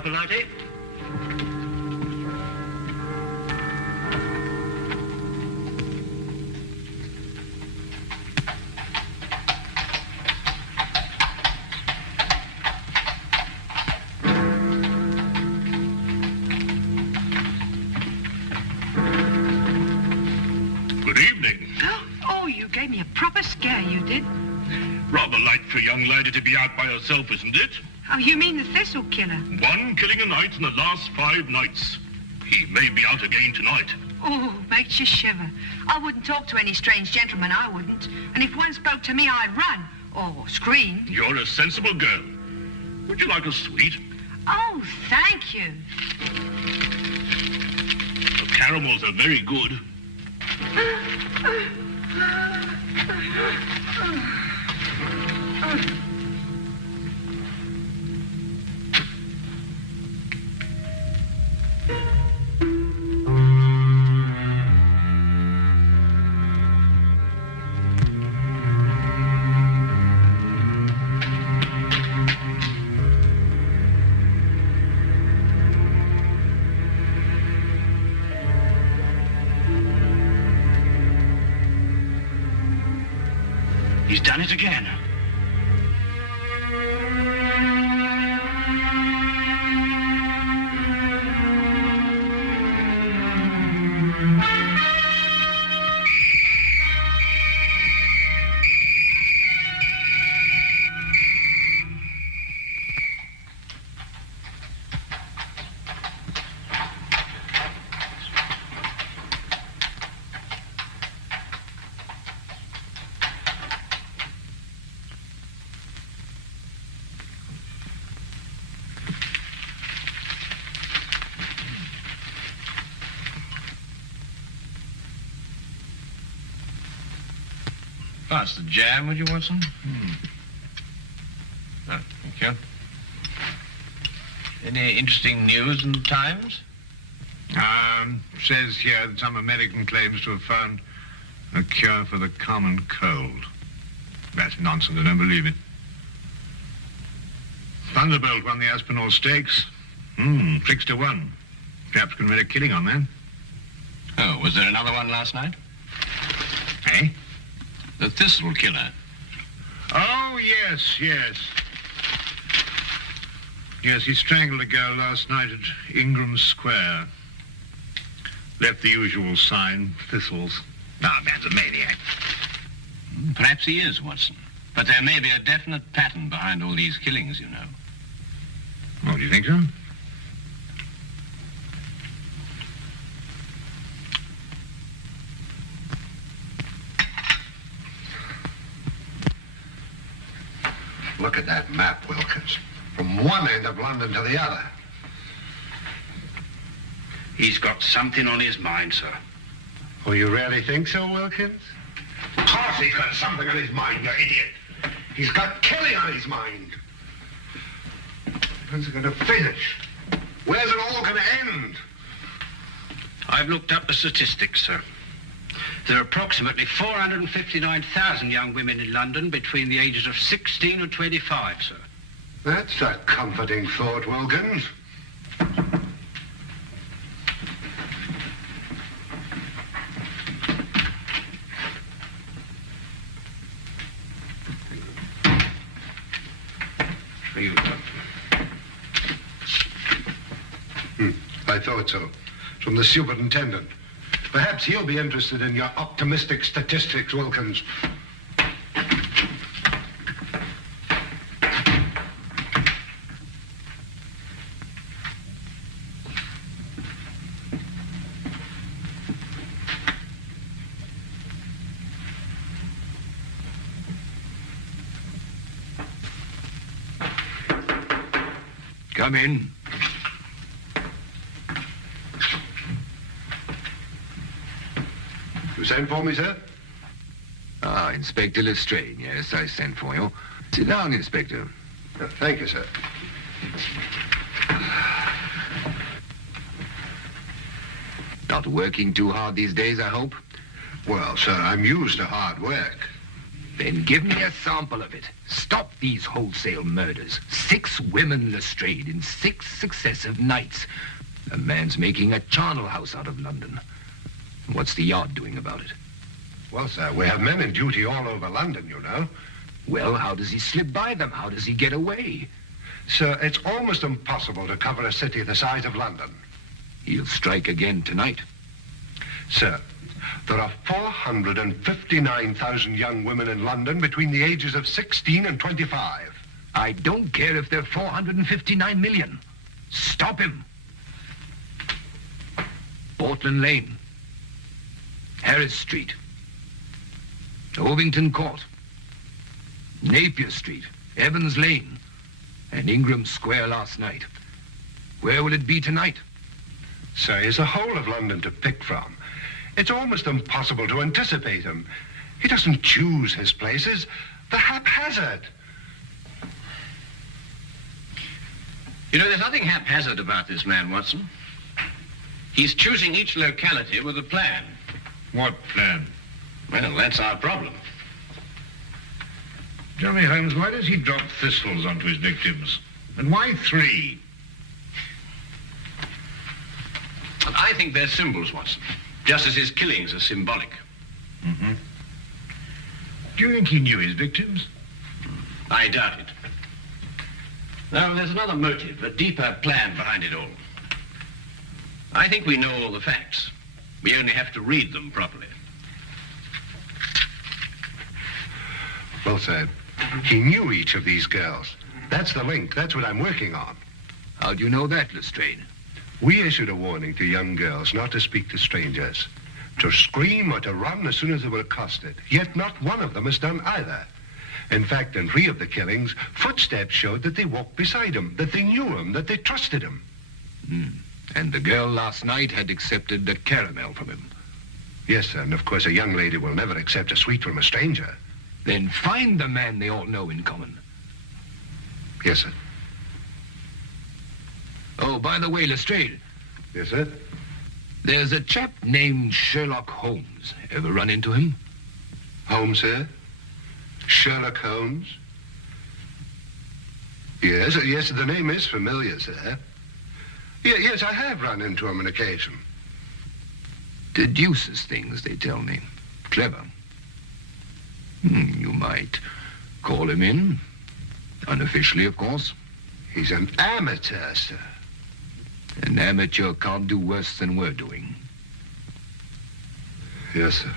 Capilati? Good evening. Oh, you gave me a proper scare, you did. Rather light for a young lady to be out by herself, isn't it? Oh, you mean the Thistle killer? One killing a night in the last 5 nights. He may be out again tonight. Oh, makes you shiver. I wouldn't talk to any strange gentleman, I wouldn't. And if one spoke to me, I'd run. Or scream. You're a sensible girl. Would you like a sweet? Oh, thank you. The caramels are very good. He's done it again. Pass the jam, would you, Watson? Oh, thank you. Any interesting news in the Times? Says here that some American claims to have found a cure for the common cold. That's nonsense, I don't believe it. Thunderbolt won the Aspinall Stakes. 6-1. Perhaps can make a killing on that. Oh, was there another one last night? Eh? The Thistle killer. Oh, yes. Yes, he strangled a girl last night at Ingram Square. Left the usual sign, thistles. Ah, man's a maniac. Perhaps he is, Watson. But there may be a definite pattern behind all these killings, you know. Oh, do you think so? Look at that map, Wilkins. From one end of London to the other. He's got something on his mind, sir. Oh, you really think so, Wilkins? Of course he's got something on his mind, you idiot. He's got killing on his mind. When's it going to finish? Where's it all going to end? I've looked up the statistics, sir. There are approximately 459,000 young women in London between the ages of 16 and 25, sir. That's a comforting thought, Wilkins. I thought so. From the superintendent. Perhaps he'll be interested in your optimistic statistics, Wilkins. Come in. You sent for me, sir? Ah, Inspector Lestrade. Yes, I sent for you. Sit down, Inspector. Thank you, sir. Not working too hard these days, I hope? Well, sir, I'm used to hard work. Then give me a sample of it. Stop these wholesale murders. 6 women, Lestrade, in 6 successive nights. The man's making a charnel house out of London. What's the Yard doing about it? Well, sir, we have men in duty all over London, you know. Well, how does he slip by them? How does he get away? Sir, it's almost impossible to cover a city the size of London. He'll strike again tonight. Sir, there are 459,000 young women in London between the ages of 16 and 25. I don't care if they're 459 million. Stop him. Portland Lane, Harris Street, Ovington Court, Napier Street, Evans Lane, and Ingram Square last night. Where will it be tonight? Sir, he's the whole of London to pick from. It's almost impossible to anticipate him. He doesn't choose his places. They're haphazard. You know, there's nothing haphazard about this man, Watson. He's choosing each locality with a plan. What plan? Well, that's our problem. Tell me, Holmes, why does he drop thistles onto his victims? And why 3? And I think they're symbols, Watson. Just as his killings are symbolic. Mm-hmm. Do you think he knew his victims? I doubt it. No, there's another motive, a deeper plan behind it all. I think we know all the facts. We only have to read them properly. Well, sir, he knew each of these girls. That's the link. That's what I'm working on. How do you know that, Lestrade? We issued a warning to young girls not to speak to strangers, to scream or to run as soon as they were accosted. Yet not one of them has done either. In fact, in 3 of the killings, footsteps showed that they walked beside him, that they knew him, that they trusted him. And the girl last night had accepted a caramel from him. Yes, sir, and of course a young lady will never accept a sweet from a stranger. Then find the man they all know in common. Yes, sir. Oh, by the way, Lestrade, Yes, sir. there's a chap named Sherlock Holmes. Ever run into him? Holmes, sir? Sherlock Holmes? Yes, the name is familiar, sir. Yes, I have run into him on occasion. Deduces things, they tell me. Clever. You might call him in. Unofficially, of course. He's an amateur, sir. An amateur can't do worse than we're doing. Yes, sir.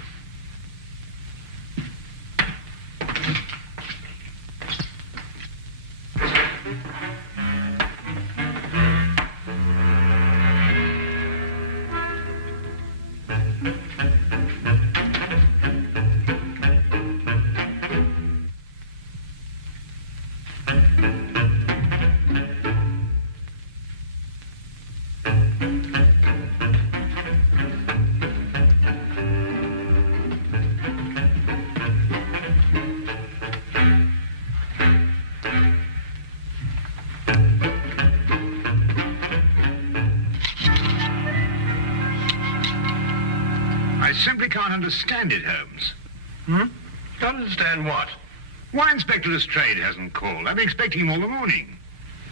I simply can't understand it, Holmes. Don't understand what? Why Inspector Lestrade hasn't called? I've been expecting him all the morning.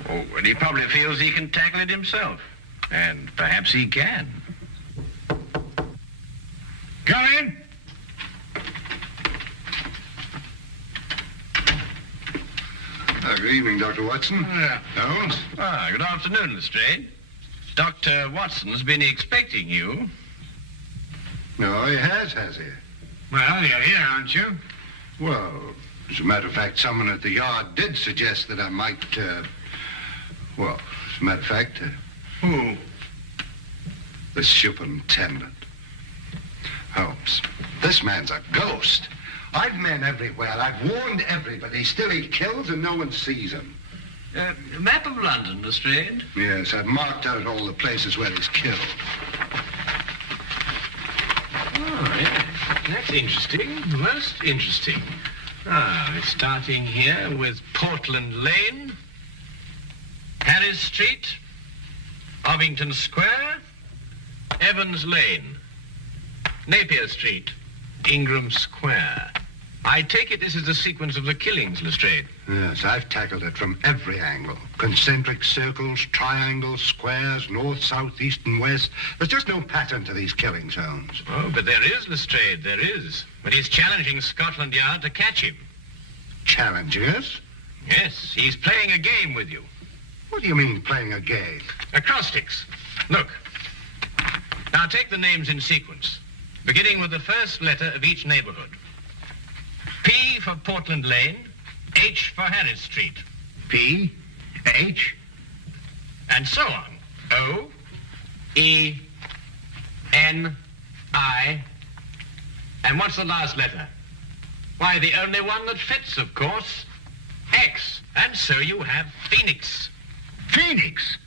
Oh, and he probably feels he can tackle it himself. And perhaps he can. Come in. Good evening, Dr. Watson. Holmes? Good afternoon, Lestrade. Dr. Watson's been expecting you. No, he has he? Well, you're here, aren't you? Well, as a matter of fact, someone at the Yard did suggest that I might, well, as a matter of fact... Who? The superintendent. Holmes, this man's a ghost. I've men everywhere. I've warned everybody. Still he kills and no one sees him. Map of London, Lestrade. Yes, I've marked out all the places where he's killed. Oh, yeah. That's interesting. Most interesting. Starting here with Portland Lane, Harris Street, Ovington Square, Evans Lane, Napier Street, Ingram Square. I take it this is the sequence of the killings, Lestrade. Yes, I've tackled it from every angle. Concentric circles, triangles, squares, north, south, east, and west. There's just no pattern to these killings, Holmes. Oh, but there is, Lestrade, there is. But he's challenging Scotland Yard to catch him. Challenging us? Yes, he's playing a game with you. What do you mean, playing a game? Acrostics. Look. Now take the names in sequence, beginning with the first letter of each neighborhood. P for Portland Lane, H for Harris Street. P, H, And so on. O, E, N, I. And what's the last letter? Why, the only one that fits, of course. X. And so you have Phoenix. Phoenix.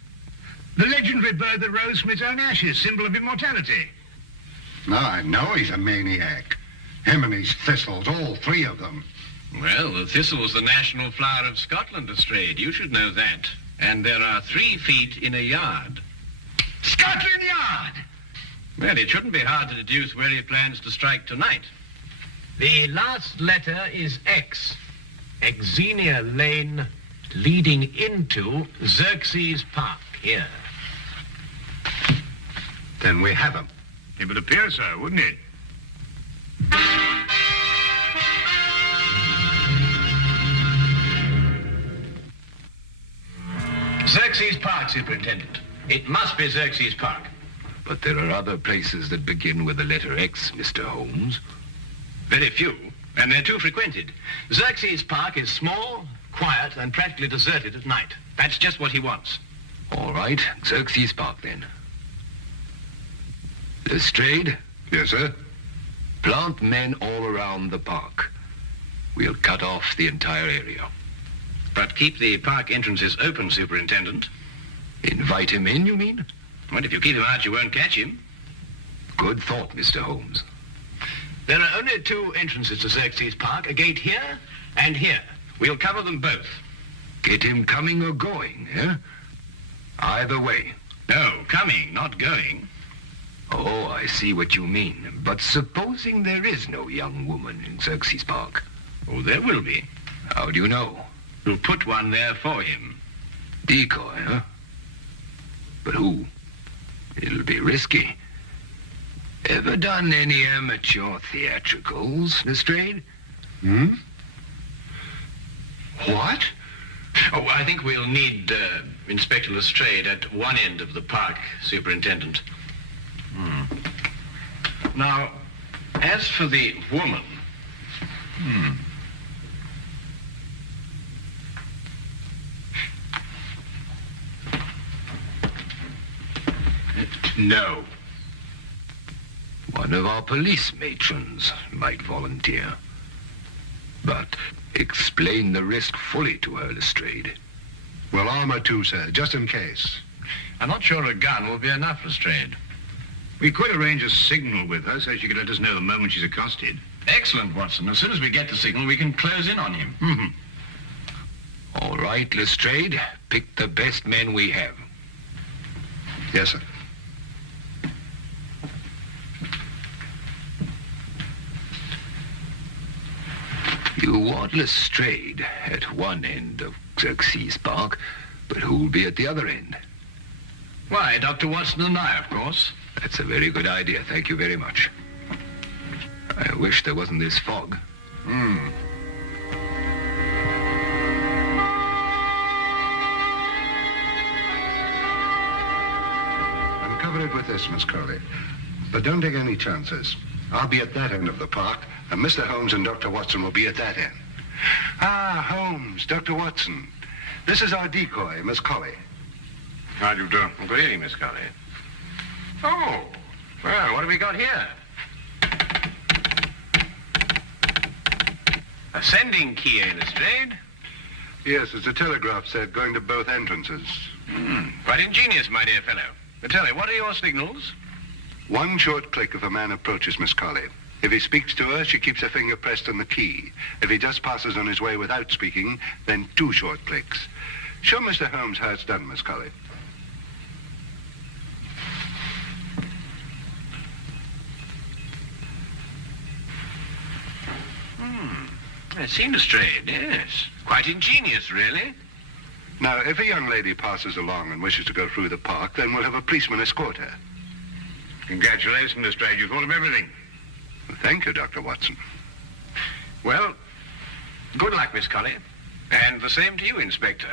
The legendary bird that rose from its own ashes, symbol of immortality. Now I know he's a maniac. Him and his thistles, all three of them. Well, the thistle's the national flower of Scotland, Lestrade. You should know that. And there are 3 feet in a yard. Scotland Yard! Well, it shouldn't be hard to deduce where he plans to strike tonight. The last letter is X. Xenia Lane, leading into Xerxes Park, here. Then we have him. It would appear so, wouldn't it? Xerxes Park, Superintendent. It must be Xerxes Park. But there are other places that begin with the letter X, Mr. Holmes. Very few, and they're too frequented. Xerxes Park is small, quiet, and practically deserted at night. That's just what he wants. All right, Xerxes Park, then. Lestrade, Yes, sir? plant men all around the park. We'll cut off the entire area. But keep the park entrances open, Superintendent. Invite him in, you mean? Well, if you keep him out, you won't catch him. Good thought, Mr. Holmes. There are only 2 entrances to Xerxes Park, a gate here and here. We'll cover them both. Get him coming or going, eh? Either way. No, coming, not going. Oh, I see what you mean. But supposing there is no young woman in Xerxes Park? Oh, there will be. How do you know? We'll put one there for him. Decoy, huh? But who? It'll be risky. Ever done any amateur theatricals, Lestrade? Hmm? What? Oh, I think we'll need Inspector Lestrade at one end of the park, Superintendent. Now, as for the woman... No. One of our police matrons might volunteer. But explain the risk fully to her, Lestrade. Well, armor too, sir, just in case. I'm not sure a gun will be enough, Lestrade. We could arrange a signal with her so she could let us know the moment she's accosted. Excellent, Watson. As soon as we get the signal, we can close in on him. All right, Lestrade. Pick the best men we have. Yes, sir. You want Lestrade at one end of Xerxes Park, but who'll be at the other end? Why, Dr. Watson and I, of course. That's a very good idea. Thank you very much. I wish there wasn't this fog. Uncover it with this, Miss Crowley. But don't take any chances. I'll be at that end of the park, and Mr. Holmes and Dr. Watson will be at that end. Ah, Holmes, Dr. Watson. This is our decoy, Miss Colley. How do you do? Good evening, Miss Colley. Oh, well, what have we got here? A sending key, eh, Lestrade? Yes, it's a telegraph set going to both entrances. Quite ingenious, my dear fellow. But tell me, what are your signals? One short click if a man approaches Miss Colley. If he speaks to her, she keeps her finger pressed on the key. If he just passes on his way without speaking, then 2 short clicks. Show Mr. Holmes how it's done, Miss Colley. I've seen Lestrade, yes. Quite ingenious, really. Now, if a young lady passes along and wishes to go through the park, then we'll have a policeman escort her. Congratulations, Lestrade. You thought of everything. Well, thank you, Dr. Watson. Well, good luck, Miss Colley. And the same to you, Inspector.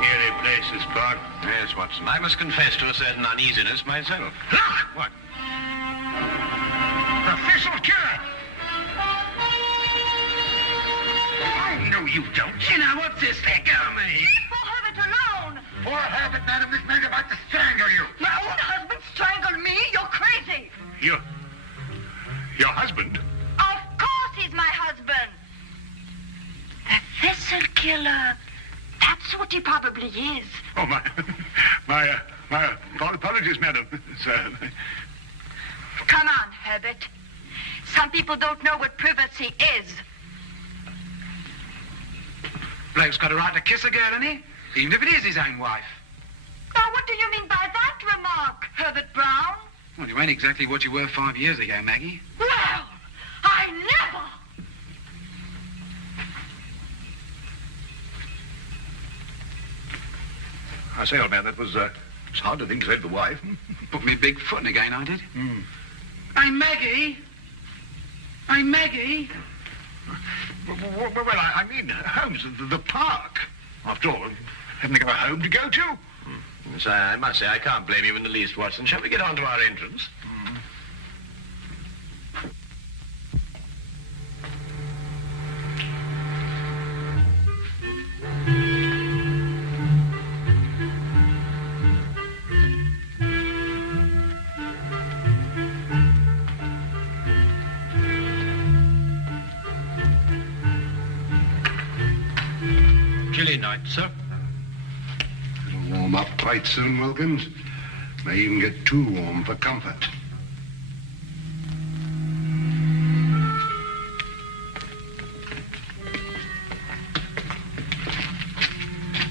Eerie place, this park. Yes, Watson. I must confess to a certain uneasiness myself. Look! What? The Thistle killer! Oh, no, you don't. Now, what's this? Let go of me. Leave poor Herbert alone. Poor Herbert, madam, this man's about to strangle you. My own husband strangled me? You're crazy. Your husband? Of course he's my husband. The Thistle killer. That's what he probably is. Oh, my apologies, madam. Sir. Come on, Herbert. Some people don't know what privacy is. Bloke's got a right to kiss a girl, hasn't he? Even if it is his own wife. Now, what do you mean by that remark, Herbert Brown? Well, you ain't exactly what you were 5 years ago, Maggie. Well, I never. I say, old man, that was, it's hard to think to save the wife. Put me big foot in again, I did. Hey, Maggie. Hey, Maggie. Well, I mean, Holmes, the park. After all, haven't they got a home to go to? Yes, I must say, I can't blame you in the least, Watson. Shall we get on to our entrance? Chilly night, sir. It'll warm up quite soon, Wilkins. May even get too warm for comfort.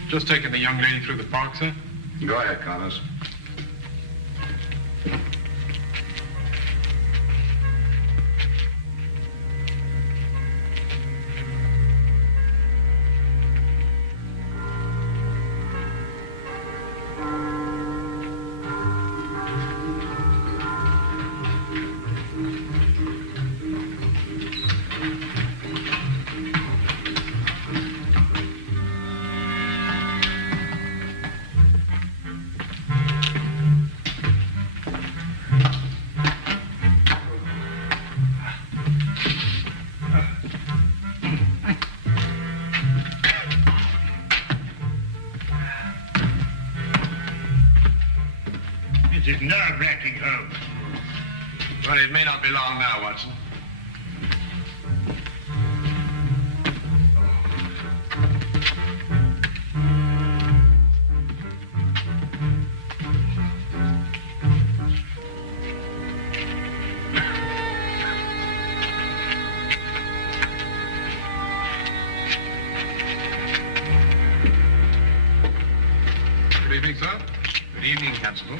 Just taking the young lady through the park, sir. Go ahead, Connors. This is nerve-wracking, Holmes. Well, it may not be long now, Watson. Good evening, sir. Good evening, Constable.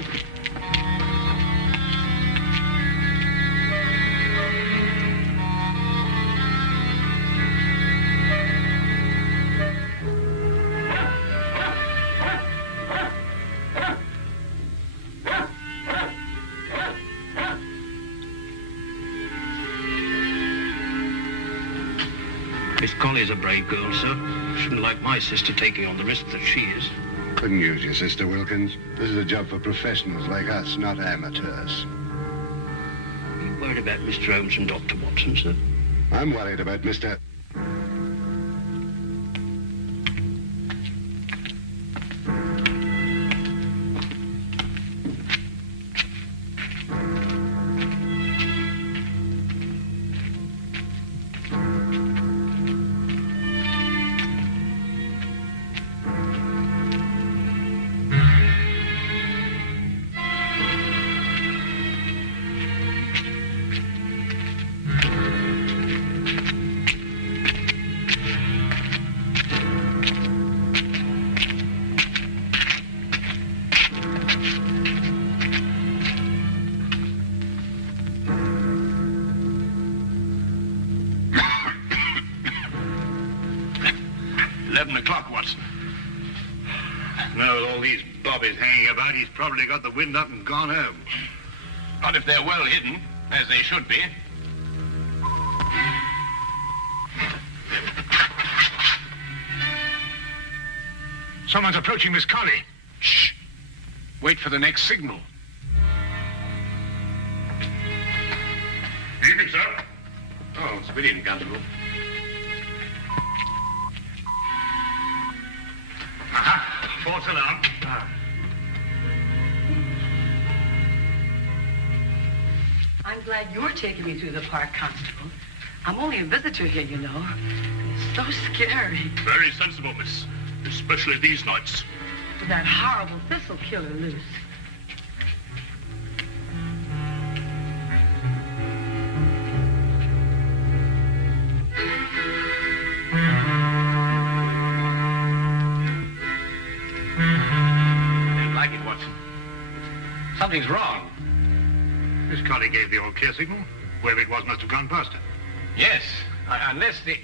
Miss Colley's a brave girl, sir. Shouldn't like my sister taking on the risk that she is. Couldn't use your sister, Wilkins. This is a job for professionals like us, not amateurs. Are you worried about Mr. Holmes and Dr. Watson, sir? I'm worried about Mr. o'clock, Watson. Now, with all these bobbies hanging about, he's probably got the wind up and gone home. Not if they're well hidden, as they should be. Someone's approaching Miss Colley. Shh. Wait for the next signal. Evening, sir. Oh, it's good evening, Constable. Aha, false alarm. I'm glad you're taking me through the park, Constable. I'm only a visitor here, you know. It's so scary. Very sensible, miss. Especially these nights. With that horrible Thistle killer loose. I don't like it, Watson. Something's wrong. Miss Colley gave the old clear signal. Whoever it was must have gone past her. Yes, unless the...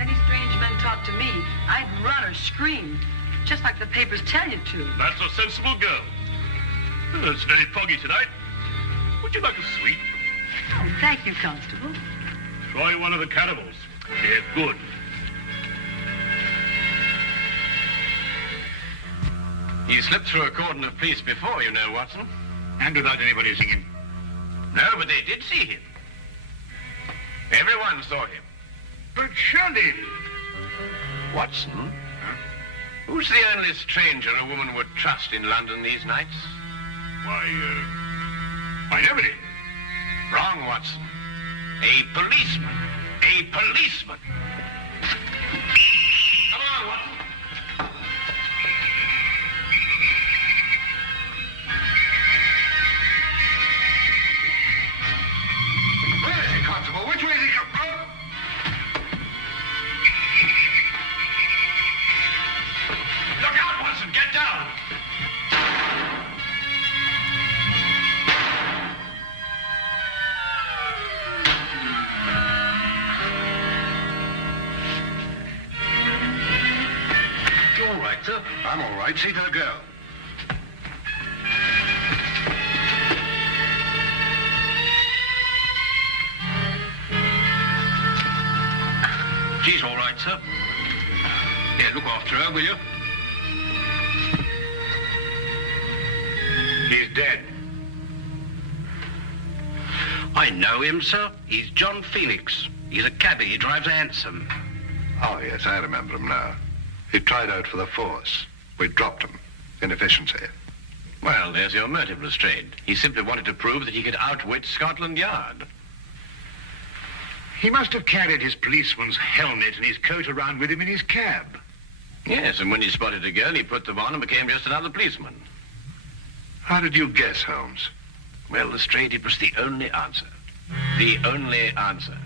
Any strange men talk to me, I'd run or scream. Just like the papers tell you to. That's a sensible girl. It's very foggy tonight. Would you like a sweet? Oh, thank you, Constable. Try one of the cannibals. They're good. He slipped through a cordon of police before, you know, Watson. And without anybody seeing him. No, but they did see him. Everyone saw him. But surely... Watson? Who's the only stranger a woman would trust in London these nights? Why, nobody. Wrong, Watson. A policeman. A policeman. Come on, Watson. Where is he, Constable? Which way is he coming? Look out, Watson. Get down. You all right, sir? I'm all right. See to the girl. She's all right, sir. Here, look after her, will you? He's dead. I know him, sir. He's John Phoenix. He's a cabbie. He drives a hansom. Oh, yes, I remember him now. He tried out for the force. We dropped him. Inefficiency. Well, there's your motive, Lestrade. He simply wanted to prove that he could outwit Scotland Yard. He must have carried his policeman's helmet and his coat around with him in his cab. Yes, and when he spotted a girl, he put them on and became just another policeman. How did you guess, Holmes? Well, Lestrade, it was the only answer. The only answer.